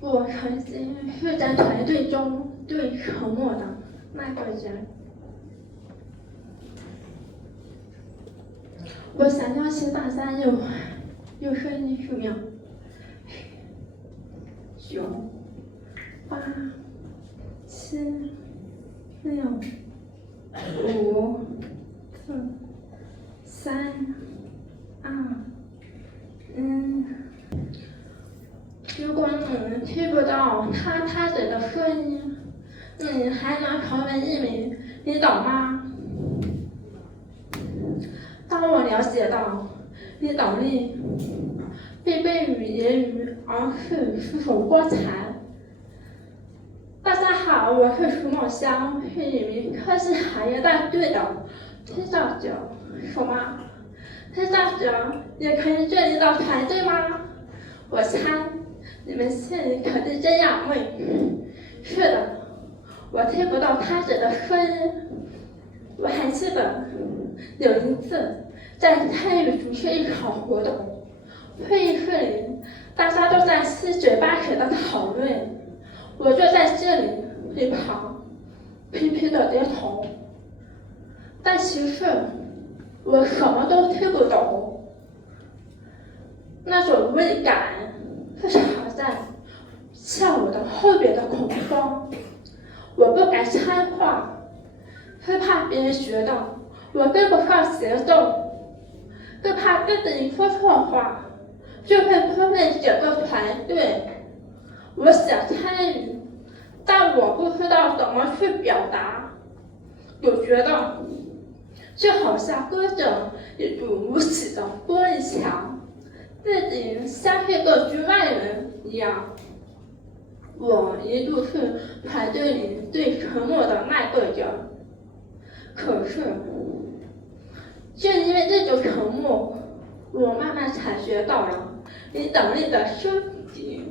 我曾经是在团队中最沉默的那个人。我想邀请大家用声音数秒，9、8、7、6、5、4、3、2、1。如果你听不到他人的声音，你还能成为一名领导吗？当我了解到领导力并非于言语，而是出手过才。大家好，我是楚某香，是一名科技行业大队的推造者。什么？推造者也可以做领导团队吗？我猜你们心里肯定这样问。是的，我听不到他人的声音。我还记得有一次在参与主持一场活动，会议室里大家都在七嘴八舌的讨论，我坐在这里一旁频频的点头，但其实我什么都听不懂。那种无力感是藏在像我的后边的恐慌，我不敢插话，是怕别人觉得我跟不上节奏，更怕自己说错话就会拖累整个团队。我想参与，但我不知道怎么去表达。我觉得就好像隔着一堵无形的玻璃墙，自己像是个局外人一样。我一度是团队里最沉默的那个人，可是正因为这种沉默，我慢慢察觉到了领导力的升级。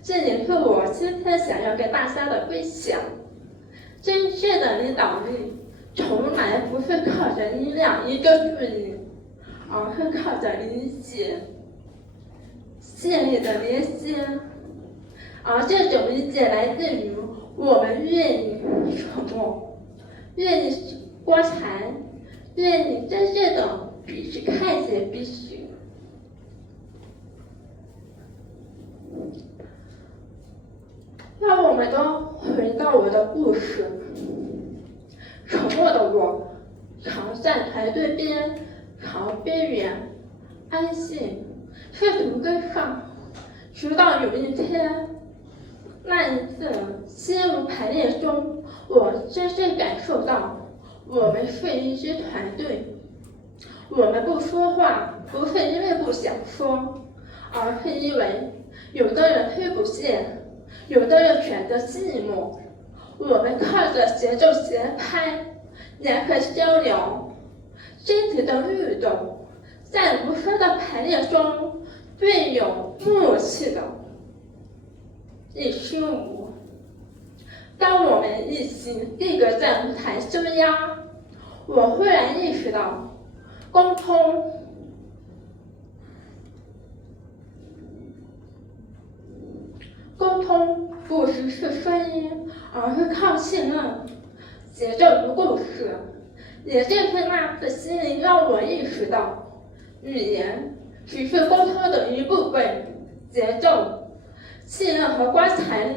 这也是我今天想要给大家的分享。真正的领导力从来不是靠着力量一个注意，而是靠着理解建立的连接，而这种理解来自于我们愿意沉默，愿意观察，愿意真正的彼此看见彼此。让我们都回到我的故事。沉默的我常在团队边边缘安静，试图跟上，直到有一天，那一次新闻排练中，我真正感受到我们是一支团队。我们不说话，不是因为不想说，而是因为有的人听不见，有的人选择寂寞。我们靠着节奏节拍，联合交流，身体的律动，在无声的排练中最有默契的一支舞。当我们一起定格在舞台中央，我忽然意识到，沟通不只是声音，而是靠信任。节奏不够时，也正是那次心灵让我意识到，语言只是沟通的一部分，节奏、信任和观察力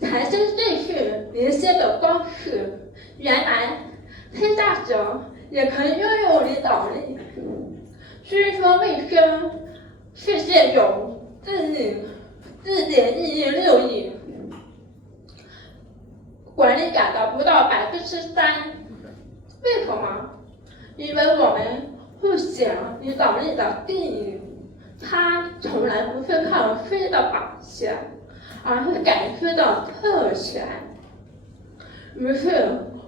才真正是连接的方式。原来，推造者也可以拥有领导力。虽说卫生世界有4.116亿，管理感到不到3%。为什么？因为我们不想领导力的定义，它从来不是靠身的表现，而是感知的特权。于是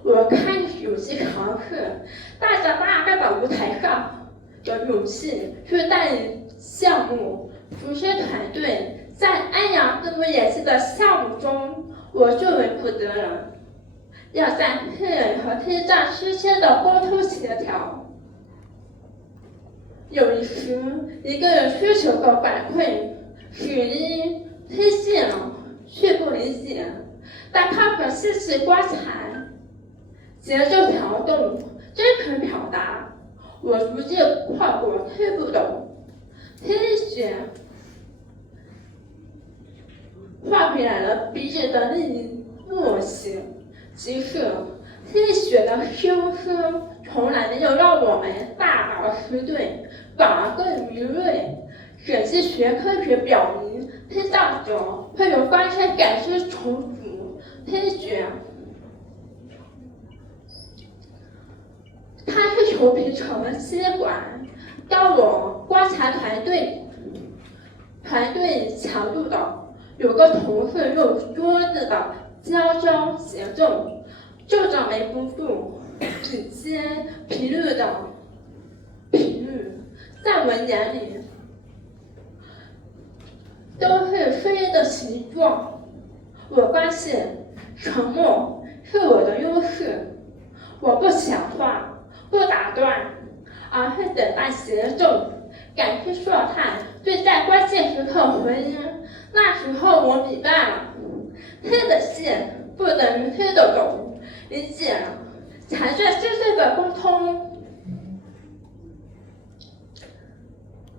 我开始有些尝试，带着大概的舞台上的勇气去带领项目、主持团队。在安阳自主演戏的项目中，我作为负责人，要在客人和推造之间的沟通协调。有时，一个人需求的反馈，使一推进了在泡泡细细刮彩，节奏调动，真诚表达，我逐渐跨过听不懂，听觉画回来了彼此的另一默契。即使听觉的修饰从来没有让我们大脑迟钝，反而更敏锐。审计学科学表明，听障者会有发生感知重组听觉，它是从皮层吸管到我观察团队强度的，有个同事用桌子的交交协奏，皱着眉不住，指尖频率的频率，在我眼里都是声音的形状。我发现沉默是我的优势，我不强化，不打断，而是等待协奏，感知状态，对在关键时刻回应。那时候我明白了，听得见不等于听得懂，理解了才是真正的沟通。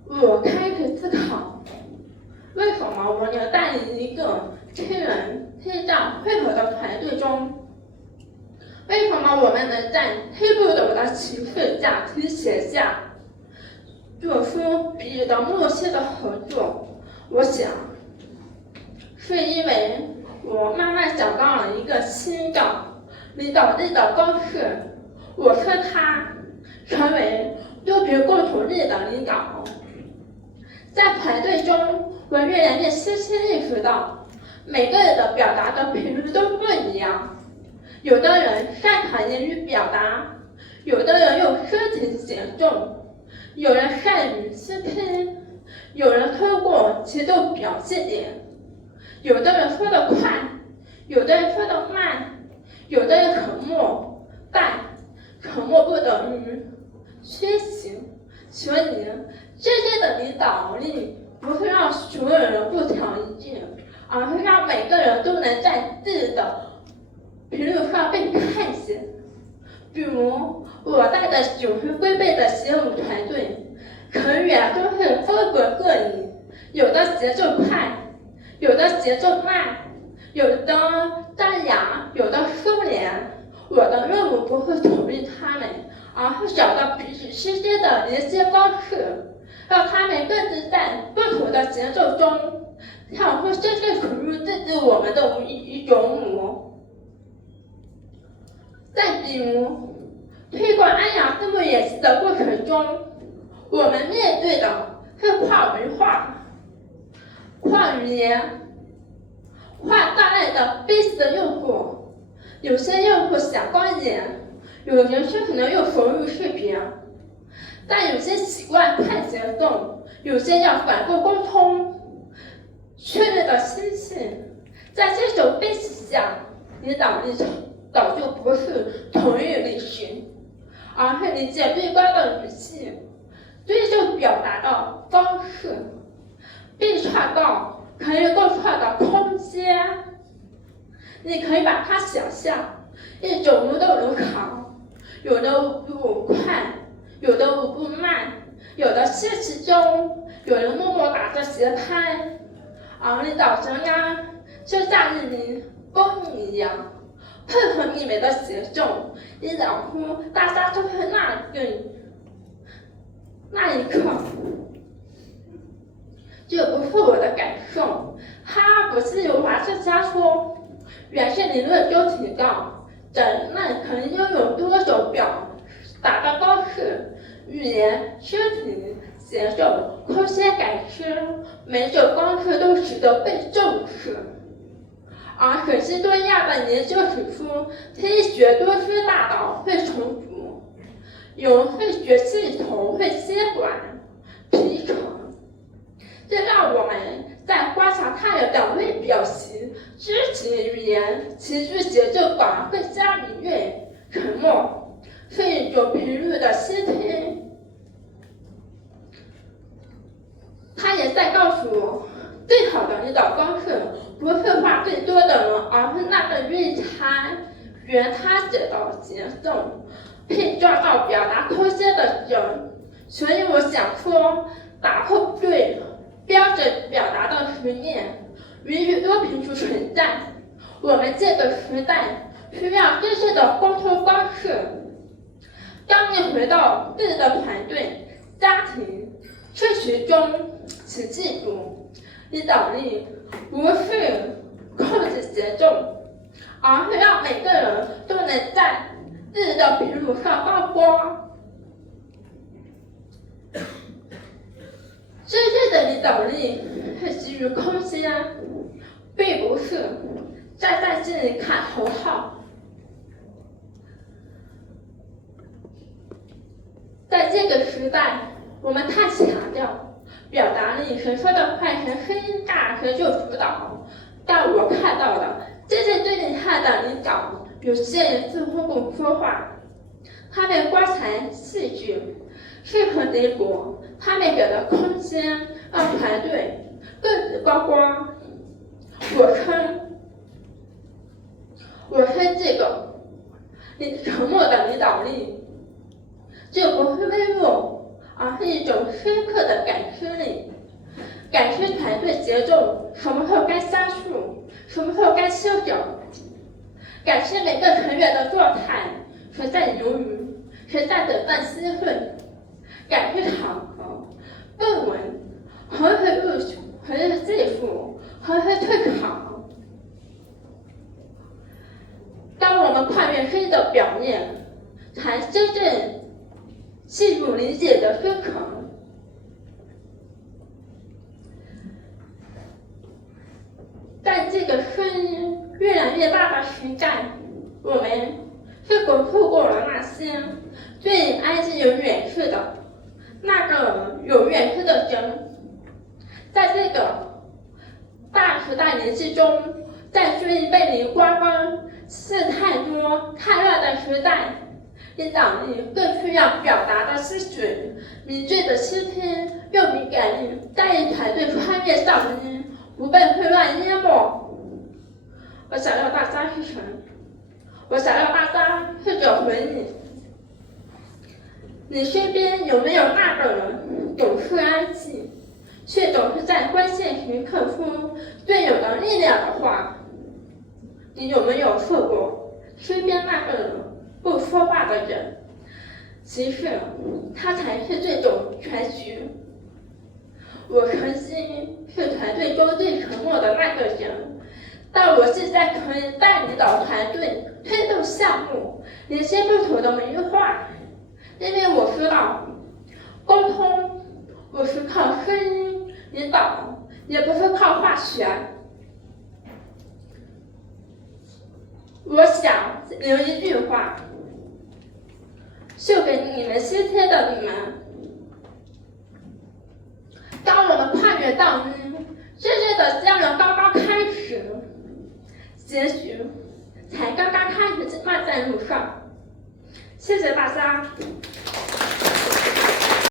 我开始思考，为什么我能带领一个听人听障配合的团队中？为什么我们能在听不懂的情绪下提携下，做出彼此的默契的合作？我想，是因为我慢慢找到了一个新的领导力的方式，我称它成为多元共同力的领导。在团队中，我越来越深深意识到，每个人的表达的频率都不一样。有的人擅长言语表达，有的人用身体节奏，有人善于倾听，有人通过节奏表现点。有的人说得快，有的人说得慢，有的人沉默，但沉默不等于缺席。所以，真正的领导力不是让所有人不条一致，而是让每个人都能在自己的频率上被看见。比如，我带的90分贝的协舞团队，成员都是风格各异，有的节奏快，有的节奏慢，有的张扬，有的收敛。我的任务不是统一他们，而是找到彼此之间的连接方式，让他们各自在不同的节奏中跳出真正属于自己我们的一种舞。再比如，推广安阳字幕演习的过程中，我们面对的是跨文化、跨语言、跨障碍的彼此的用户。有些用户想方言，有人是可能用手语视频，但有些习惯快节奏，有些要反复沟通，确认的心情。在这种背景下，领导力早就不是同意理性，而是理解对方的语气，尊重表达的方式，并创造可以共创的空间。你可以把它想象一种舞蹈流程，有的舞步快，有的舞步慢，有的休息中，有人默默打着节拍，而领导人呀，就像一名风一样，配合你们的节奏，一两呼，大家就会那一刻。这不是我的感受，它不是由华盛家说。原先理论中提到，人类可能拥有多种表达的方式，语言、身体、节奏、空间感知，每种方式都值得被重视。而水星多样的研究指出，听觉多区大脑会重组，有味觉系统会接管皮层，这让我们在观察他人的微表情、肢体语言、情绪节奏反而会加敏锐。沉默是一种频率的倾听。他也在告诉我，最好的领导方式不是画最多的人，而是那个的原他者的节奏，并抓到表达空间的人。所以我想说，打破对标准表达的执念，允许多平处存在。我们这个时代需要真正的沟通方式。当你回到自己的团队、家庭、社群中，请记住，领导力不是控制节奏，而是让每个人都能在自己的平路上发光。真正的领导力是基于空间，并不是站在这里喊口号。在这个时代，我们太强调表达力，谁说的快，谁声音大，谁就主导。但我看到的真正最厉害的领导，有些人似乎不说话，他们光彩戏剧，适合结果，他们给了空间让团队更自高光。我称这个沉默的领导力，这不是微弱，而是一种深刻的感知力。感知团队节奏，什么时候该加速，什么时候该休整，感知每个成员的状态，谁在犹豫，谁在等待机会，感知场合、氛围，何时入手，何时技术，何时退场。当我们跨越声音的表面，才真正进入理解的深层。在这个声音越来越大的时代，我们是否错过了那些最安静有远视的那个有远视的人？在这个大时代联系中，在声音被你瓜分是太多太乱的时代，领导力更需要表达的思绪，敏锐的倾听，用敏感力带领团队穿越噪音，不被混乱淹没。我想要大家是谁？我想要大家试着回你。你身边有没有那个人总是安静，却总是在关键时刻说最有的力量的话？你有没有错过身边那个人不说话的人？其实他才是最懂全局。我曾经是团队中最沉默的那个人，但我现在可以带领导团队推动项目，连接不同的文化，因为我知道沟通不是靠声音领导，也不是靠话语。我想留一句话，送给你们今天的你们：当我们跨越噪音，真正的交流刚刚开始，结局才刚刚开始，迈在路上。谢谢大家。